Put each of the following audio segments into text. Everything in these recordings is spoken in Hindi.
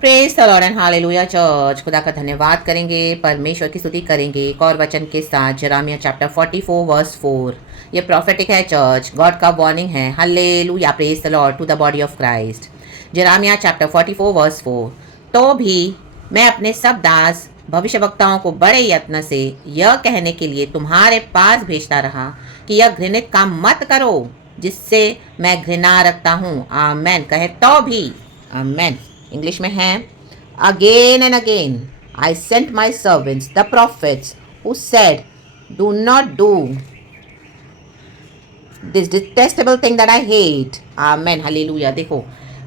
Praise the Lord and hallelujah church. खुदा का धन्यवाद करेंगे, परमेश्वर की स्तुति करेंगे एक और वचन के साथ। Jeremiah chapter 44 verse 4। ये प्रॉफिटिक है चर्च, गॉड का वार्निंग है। Hallelujah, praise the Lord to the body of Christ. Jeremiah chapter 44 verse 4। तो भी मैं अपने सब दास भविष्यवक्ताओं को बड़े यत्न से यह कहने के लिए तुम्हारे पास भेजता रहा कि यह घृणित काम मत करो जिससे मैं घृणा रखता हूँ। आमेन कहे तो भी। आमेन। इंग्लिश में है, again and again I sent my servants the profits who said do not do this detestable thing that I hate. Amen hallelujah. देखो,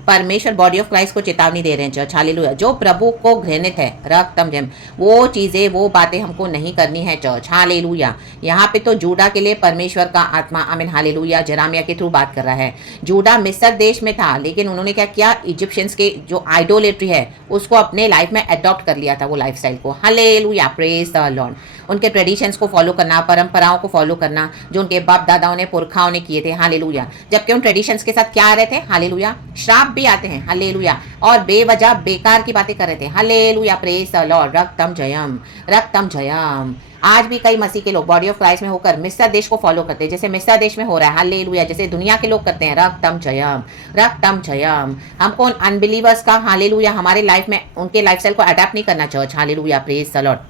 परमेश्वर बॉडी ऑफ क्राइस्ट को चेतावनी दे रहे हैं चर्च। हालेलुया। जो प्रभु को घृणित है, रक्तम जम, वो चीज़ें, वो बातें हमको नहीं करनी है चर्च। हालेलुया। यहाँ पे तो जूडा के लिए परमेश्वर का आत्मा, आमीन हालेलुया, जरामिया के थ्रू बात कर रहा है। जूडा मिस्र देश में था, लेकिन उन्होंने क्या किया, इजिप्शियंस के जो आइडोलेट्री है उसको अपने लाइफ में अडॉप्ट कर लिया था, वो लाइफस्टाइल को। Hallelujah, praise the Lord. उनके ट्रेडिशंस को फॉलो करना, परंपराओं को फॉलो करना जो उनके बाप दादाओं ने, पुरखाओं ने किए थे। हालेलुया। जबकि उन ट्रेडिशंस के साथ क्या आ रहे थे, हालेलुया, श्राप भी आते हैं। हालेलुया। और बेवजह बेकार की बातें कर रहे थे। Hallelujah, praise the Lord. रक्तम जयम, रक्तम जयम। आज भी कई मसीह के लोग बॉडी ऑफ क्राइस्ट में होकर मिस्र देश को फॉलो करते हैं, जैसे मिस्र देश में हो रहा है। हालेलुया। जैसे दुनिया के लोग करते हैं। रक्तम जयम, रक्तम जयम। हमको उन अनबिलीवर्स का, हालेलुया, हमारे लाइफ में उनके लाइफस्टाइल को अडैप्ट नहीं करना church. Hallelujah, praise the Lord.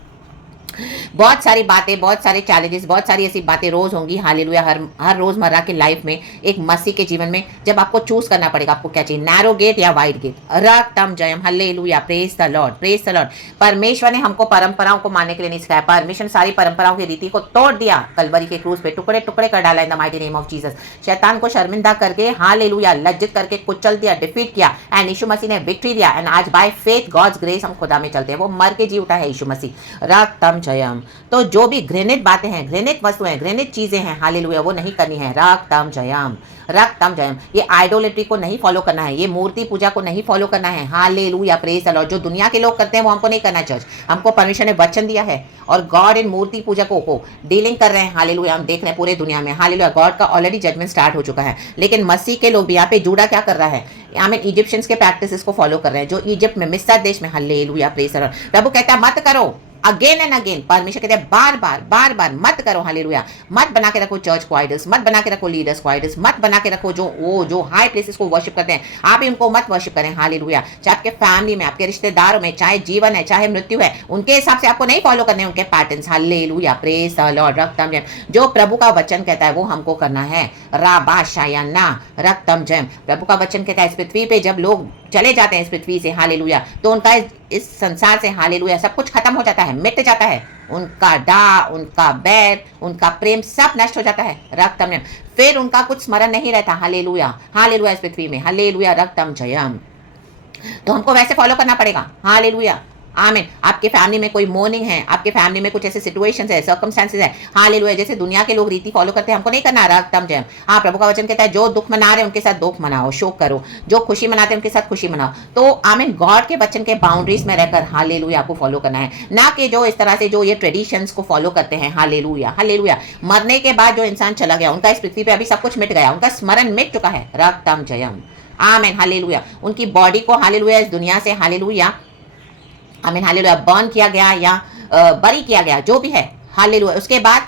बहुत सारी बातें, बहुत सारे चैलेंजेस, बहुत सारी ऐसी बातें रोज होंगी। हालेलुया। हर रोजमर्रा के लाइफ में, एक मसीह के जीवन में, जब आपको चूज करना पड़ेगा आपको क्या चाहिए, नैरो गेट या वाइड गेट। रक्तम जयम, hallelujah, praise the Lord, praise the Lord. परमेश्वर ने हमको परंपराओं को मानने के लिए नहीं सिखाया। परमेश्वर ने सारी परंपराओं की रीति को तोड़ दिया, कलवरी के क्रूज पे टुकड़े टुकड़े कर डाला इन the mighty name of Jesus. शैतान को शर्मिंदा करके, हालेलुया, लज्जित करके कुचल दिया, डिफीट किया, एंड यीशु मसीह ने विक्ट्री दिया। एंड आज बाय फेथ, गॉड्स ग्रेस, हम खुदा में चलते हैं। वो मर के जी उठा है यीशु मसीह। रक्तम जयम। तो जो भी घृणित बातें हैं, घृणित वस्तुएं, घृणित चीजें हैं, हालेलुया, वो नहीं करनी है। रक्तम जयम, रक्तम जयम। ये आइडोलेट्री को नहीं फॉलो करना है, ये मूर्ति पूजा को नहीं फॉलो करना है। Hallelujah, praise the Lord. जो दुनिया के लोग करते हैं वो हमको नहीं करना चर्च। हमको परमेश्वर ने वचन दिया है, और गॉड इन मूर्ति पूजकों को डीलिंग कर रहे हैं। हालेलुया। हम देख रहे हैं पूरे दुनिया में, हालेलुया, गॉड का ऑलरेडी जजमेंट स्टार्ट हो चुका है। लेकिन मसीह के लोग भी, यहाँ पे जूडा क्या कर रहा है, यहाँ में इजिप्शियंस के प्रैक्टिसेस को फॉलो कर रहे हैं, जो इजिप्ट में, मिस्र देश में। Hallelujah, praise the Lord. प्रभु कहता है मत करो, अगेन एंड अगेन। परमेश्वर कहते हैं बार बार बार बार मत करो। हालेलुया। मत बना के रखो चर्च को आइडल्स, मत बना के रखो लीडर्स को आइडल्स, मत बना के रखो जो हाई प्लेसेस को वर्शिप करते हैं, आप ही उनको मत वर्शिप करें। हालेलुया। चाहे आपके फैमिली में, आपके रिश्तेदारों में, चाहे जीवन है, चाहे मृत्यु है, उनके हिसाब से आपको नहीं फॉलो करने उनके patterns. Hallelujah, praise the Lord. रक्तम जयम। जो प्रभु का वचन कहता है वो हमको करना है। राबाशायाना, रक्तम जयम। प्रभु का वचन कहता है इस पृथ्वी पे जब लोग चले जाते हैं इस पृथ्वी से, हालेलुया, तो उनका इस संसार से, हालेलुया, सब कुछ खत्म हो जाता है, मिट जाता है। उनका डा, उनका बैर, उनका प्रेम सब नष्ट हो जाता है। रक्तम जयम। फिर उनका कुछ स्मरण नहीं रहता। हालेलुया, हालेलुया, इस पृथ्वी में। हालेलुया, रक्तम जयम। तो हमको वैसे फॉलो करना पड़ेगा। हालेलुया, आमीन। आपके फैमिली में कोई मोर्निंग है, आपके फैमिली में कुछ ऐसे सिचुएशंस है, सर्कमस्टेंसेस है, हालेलुया, जैसे दुनिया के लोग रीति फॉलो करते हैं, हमको नहीं करना। रक्तम जयम। हाँ, प्रभु का वचन कहता है जो दुख मना रहे हैं उनके साथ दुख मनाओ, शोक करो। जो खुशी मनाते हैं उनके साथ खुशी मनाओ। तो आमीन, गॉड के वचन के बाउंड्रीज में रहकर, हालेलुया, आपको फॉलो करना है, ना कि जो इस तरह से जो ये ट्रेडिशंस को फॉलो करते हैं। Hallelujah, hallelujah. मरने के बाद जो इंसान चला गया, उनका इस पृथ्वी पे अभी सब कुछ मिट गया, उनका स्मरण मिट चुका है। रक्तम जयम, आमीन, हालेलुया। उनकी बॉडी को, हालेलुया, इस दुनिया से, हालेलुया, आमीन, हालेलुया, बर्न किया गया या बरी किया गया, जो भी है, हालेलुया। उसके बाद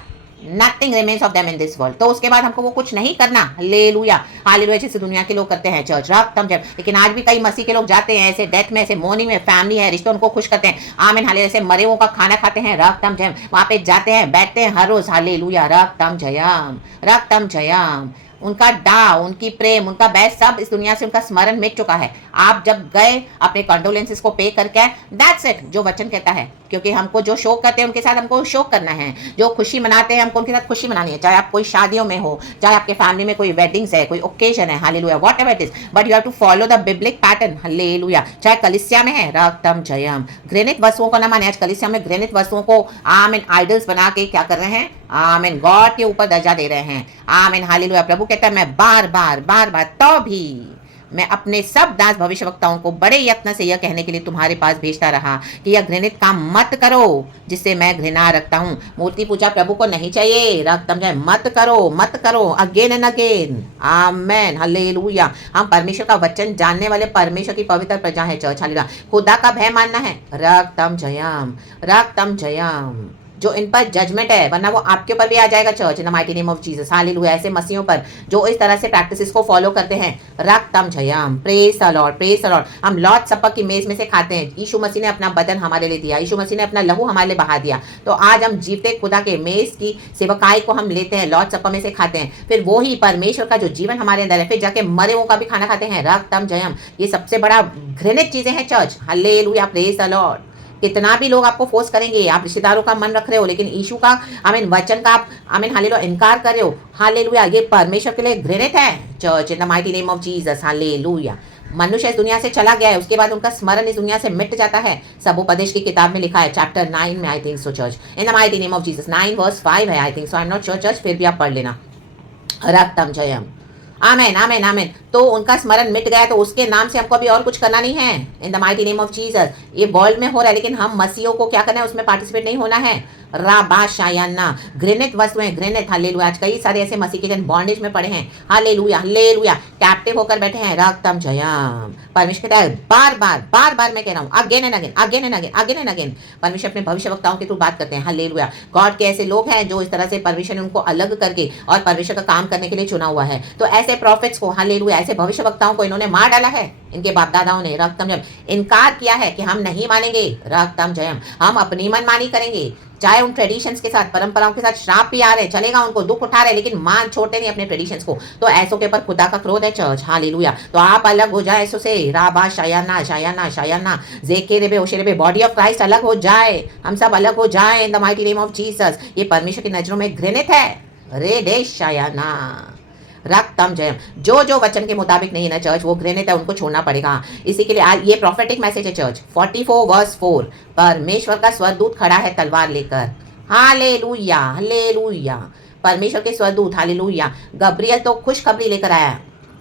nothing remains of them in this world. तो उसके बाद हमको वो कुछ नहीं करना। हालेलुया, हालेलुया, जैसे दुनिया के लोग करते हैं चर्च। रक्तम जयम। लेकिन आज भी कई मसीह के लोग जाते हैं ऐसे डेथ में, ऐसे मोर्निंग में, फैमिली है, रिश्तों उनको खुश करते हैं। आमीन, हालेलुया, ऐसे मरे हुओं का खाना खाते हैं। रक्तम जयम। वहां पे जाते हैं, बैठते हैं हर रोज। हालेलुया, रक्तम जयम, रक्तम जयम। उनका डा, उनकी प्रेम, उनका बैस, सब इस दुनिया से उनका स्मरण मिट चुका है। आप जब गए अपने कंडोलेंसेस को पे करके, दैट्स इट, जो वचन कहता है। क्योंकि हमको जो शोक करते हैं उनके साथ हमको शोक करना है, जो खुशी मनाते हैं हमको उनके साथ खुशी मनानी है। चाहे आप कोई शादियों में हो, चाहे आपके फैमिली में कोई वेडिंग्स है, कोई ओकेजन है, hallelujah, whatever it is, but you have to follow the biblical pattern. Hallelujah. चाहे कलीसिया में है, रक्तम जयम। घृणित वस्तुओं को ना माने। आज कलीसिया में घृणित वस्तुओं को, आमीन, आइडल्स बना के क्या कर रहे हैं, आमीन, गॉड के ऊपर दर्जा दे रहे हैं। आमीन, हालेलुया। प्रभु कहता है मैं बार बार बार बार, तो भी मैं अपने सब दास भविष्यवक्ताओं को बड़े यत्न से यह कहने के लिए तुम्हारे पास भेजता रहा कि यह घृणित काम मत करो जिससे मैं घृणा रखता हूँ। मूर्ति पूजा प्रभु को नहीं चाहिए। रक्त समझाए, मत करो मत करो, again and again. Amen, hallelujah. हम परमेश्वर का वचन जानने वाले परमेश्वर की पवित्र प्रजा है चर्च। हालेलुया। खुदा का भय मानना है। रक्तम जयम, रक्तम जयम। जो इन पर जजमेंट है, वरना वो आपके ऊपर भी आ जाएगा church, in the mighty name of Jesus. Hallelujah. ऐसे मसीहों पर जो इस तरह से प्रैक्टिसेस को फॉलो करते हैं। रक्तम जयम, praise the Lord, praise the lord. हम लॉर्ड सप्पर की मेज में से खाते हैं। यीशु मसीह ने अपना बदन हमारे लिए दिया, यीशु मसीह ने अपना लहू हमारे लिए बहा दिया। तो आज हम जीवते खुदा के मेज की सेवकाई को हम लेते हैं, लॉर्ड सप्पर में से खाते हैं। फिर वो ही परमेश्वर का जो जीवन हमारे अंदर है, फिर जाके मरे हुओं का भी खाना खाते हैं। रक्तम जयम। ये सबसे बड़ा घृणित चीजें हैं church. Hallelujah, praise the Lord. कितना भी लोग आपको फोर्स करेंगे, आप रिश्तेदारों का मन रख रहे हो, लेकिन यीशु का आमीन वचन का आप आमीन हालेलुया इनकार कर रहे हो। हालेलुया, ये परमेश्वर के लिए घृणित है church, in the mighty name of Jesus. Hallelujah. मनुष्य इस दुनिया से चला गया है, उसके बाद उनका स्मरण इस दुनिया से मिट जाता है। सबोपदेश की किताब में लिखा है, चैप्टर 9 में, I think so church, in the mighty name of Jesus. 9 verse 5 है, I think so, I am not sure church, फिर भी आप पढ़ लेना। रक्तम जयम। आमेन आमेन आमेन। तो उनका स्मरण मिट गया, तो उसके नाम से हमको अभी और कुछ करना नहीं है, इन the mighty name of Jesus. ये वर्ल्ड में हो रहा है, लेकिन हम मसीहों को क्या करना है, उसमें पार्टिसिपेट नहीं होना है। राबा शायाना, घृणित वस्तुएं, घृणित। हालेलुया। आज कई सारे ऐसे मसीह के जन बॉन्डेज में पड़े हैं। हालेलुया हालेलुया, कैप्टिव होकर बैठे हैं। रक्तम जयम। परमेश्वर कहता है, बार बार बार बार मैं कह रहा हूँ, again and again, again and again, again and again. परमेश्वर अपने भविष्यवक्ताओं के थ्रू बात करते हैं। हालेलुया। गॉड के ऐसे लोग हैं जो इस तरह से परमेश्वर ने उनको अलग करके और परमेश्वर का काम करने के लिए चुना हुआ है। तो ऐसे प्रॉफिट्स को, हालेलुया, ऐसे भविष्यवक्ताओं को इन्होंने मार डाला है। इनके बाप दादाओं ने रक्तम जयम इनकार किया है कि हम नहीं मानेंगे। रक्तम जयम, हम अपनी मनमानी करेंगे, चाहे उन ट्रेडिशंस के साथ, परंपराओं के साथ श्राप भी आ रहे, चलेगा, उनको दुख उठा रहे, लेकिन मान छोड़ते नहीं अपने ट्रेडिशंस को। तो ऐसों के ऊपर खुदा का क्रोध है चर्च। हालेलुया। तो आप अलग हो जाए ऐसों से। राबा शायाना शायाना शायाना, जेके रेबे ओशे रेबे, बॉडी ऑफ क्राइस्ट अलग हो जाए, हम सब अलग हो जाए, इन the mighty name of Jesus. ये परमेश्वर की नजरों में घृणित है। रे दे शायाना, रक्तम जयम। जो जो वचन के मुताबिक नहीं है ना चर्च, वो घृणित है, उनको छोड़ना पड़ेगा। इसी के लिए आज ये प्रोफेटिक मैसेज है चर्च। 44 वर्स 4, परमेश्वर का स्वरदूत खड़ा है तलवार लेकर। Hallelujah hallelujah. परमेश्वर के स्वरदूत, हालेलुया। गब्रियल तो खुशखबरी लेकर आया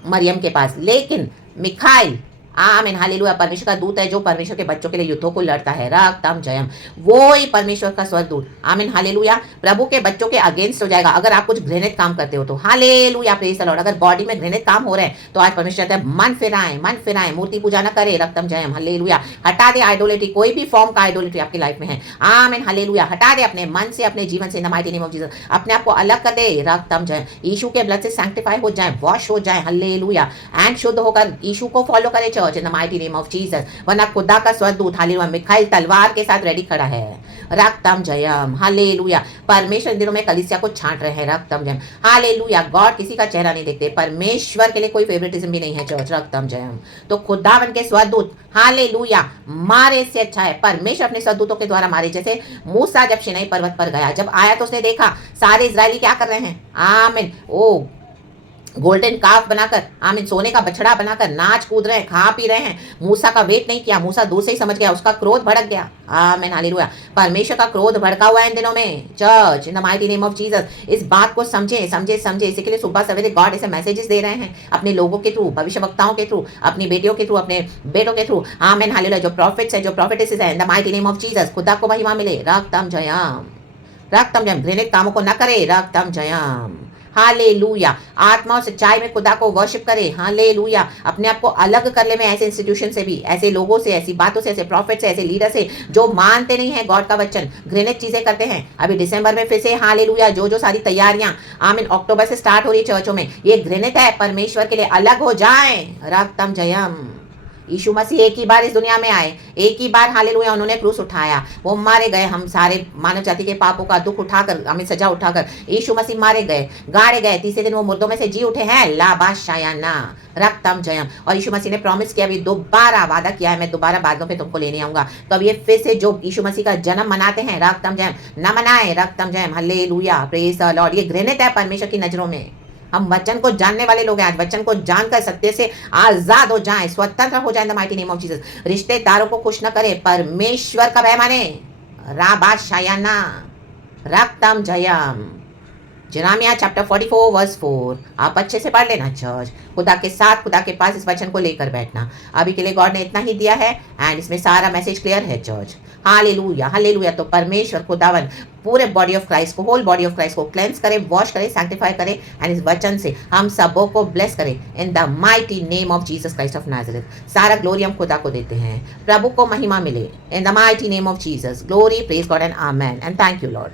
मरियम के पास, लेकिन मिखाइल, आमीन हालेलुया, परमेश्वर का दूत है जो परमेश्वर के बच्चों के लिए युद्धों को लड़ता है। रक्तम जयम, वो ही परमेश्वर का स्वरदूत, आमीन हालेलुया, प्रभु के बच्चों के अगेंस्ट हो जाएगा अगर आप कुछ घृणित काम करते हो तो। Hallelujah, praise the Lord. अगर बॉडी में घृणित काम हो रहे हैं तो आज परमेश्वर कहता है, मन फिराएं, मन फिराएं, मूर्ति पूजा ना करे। रक्तम जयम, हालेलुया। हटा दे आइडोलिटी, कोई भी फॉर्म का आइडोलिटी आपकी लाइफ में है, आमीन हालेलुया, हटा दे अपने मन से, अपने जीवन से, इन the mighty name of Jesus. अपने आप को अलग कर दे। रक्तम जयम, यीशु के ब्लड से सैंक्टिफाई हो जाए, वॉश हो जाए, हालेलुया, एंड शुद्ध होकर यीशु को फॉलो करे church, in the mighty name of Jesus. वरना खुदा का स्वरदूत, हालेलुया, मिखाइल तलवार के साथ रेडी खड़ा है। रक्तम जयम, हालेलुया। परमेश्वर इन दिनों में कलीसिया को छांट रहे हैं। रक्तम जयम, हालेलुया। गॉड किसी का चेहरा नहीं देखते, परमेश्वर के लिए कोई फेवरेटिज्म भी नहीं है चर्च। रक्तम जयम। तो खुदावन के स्वरदूत, हालेलुया, मारे से अच्छा है परमेश्वर अपने स्वरदूतों के द्वारा मारे। जैसे मूसा जब सिनाई पर्वत पर गया, जब आया तो उसने देखा सारे इजरायली क्या कर रहे हैं, आमीन, ओ गोल्डन काफ बनाकर, आमीन, सोने का बछड़ा बनाकर नाच कूद रहे हैं, खा पी रहे हैं। मूसा का वेट नहीं किया, मूसा दूर से ही समझ गया, उसका क्रोध भड़क गया। आमीन हालेलुया। परमेश्वर का क्रोध भड़का हुआ है इन दिनों में church, in the mighty name of Jesus. इस बात को समझे समझे समझे। इसी के लिए सुबह सवेरे गॉड ऐसे मैसेजेस दे रहे हैं अपने लोगों के थ्रू, भविष्यवक्ताओं के थ्रू, अपनी बेटियों के थ्रू, अपने बेटों के थ्रू। आमीन हालेलुया। जो प्रॉफिट्स है, जो प्रॉफिटेसेस है, इन the mighty name of Jesus, खुदा को महिमा मिले। रक्तम जयम, रक्तम जयम। घृणित कामों को न करे। रक्तम जयम, हालेलुया। आत्मा और सच्चाई में खुदा को वर्शिप करे। हालेलुया। अपने आप को अलग कर ले में ऐसे इंस्टीट्यूशन से भी, ऐसे लोगों से, ऐसी बातों से, ऐसे प्रॉफिट से, ऐसे लीडर से जो मानते नहीं है गॉड का वचन, घृणित चीजें करते हैं। अभी दिसंबर में फिर से हालेलुया जो सारी तैयारियां आमीन अक्टूबर से स्टार्ट हो रही है चर्चों में, ये घृणित है, परमेश्वर के लिए अलग हो जाए। रक्तम जयम। यीशु मसीह एक ही बार इस दुनिया में आए, एक ही बार हालेलुया उन्होंने क्रूस उठाया, वो मारे गए, हम सारे मानव जाति के पापों का दुख उठाकर, हमें सजा उठाकर यीशु मसीह मारे गए, गाड़े गए, तीसरे दिन वो मुर्दों में से जी उठे हैं। लाबा शायाना, रक्तम जयम। और यीशु मसीह ने प्रॉमिस किया, अभी दोबारा वादा किया है, मैं दोबारा बादलों पे तुमको लेने आऊंगा। तो अब ये फिर से जो यीशु मसीह का जन्म मनाते हैं, रक्तम जयम न मनाए। रक्तम जयम, हालेलुया, प्रेज द लॉर्ड। ये घृणित है परमेश्वर की नजरों में। हम वचन को जानने वाले लोग हैं, आज वचन को जानकर सत्य से आजाद हो जाएं, स्वतंत्र हो जाएं, the mighty name of Jesus. रिश्तेदारों को खुश न करें, परमेश्वर का भय माने। राबा शायाना, रक्तम जयम। Jeremiah chapter 44 verse 4। आप अच्छे से पढ़ लेना चर्च। खुदा के साथ, खुदा के पास इस वचन को लेकर बैठना। अभी के लिए गॉड ने इतना ही दिया है एंड इसमें सारा मैसेज क्लियर है चर्च। Hallelujah hallelujah. तो परमेश्वर खुदावन पूरे बॉडी ऑफ क्राइस्ट को, होल बॉडी ऑफ क्राइस्ट को क्लेंस करे, वॉश करे, सैंक्टिफाई करे एंड इस वचन से हम सबों को ब्लेस करे इन the mighty name of Jesus Christ of Nazareth. सारा ग्लोरी हम खुदा को देते हैं। प्रभु को महिमा मिले इन the mighty name of Jesus. Glory, praise God and amen and thank you Lord.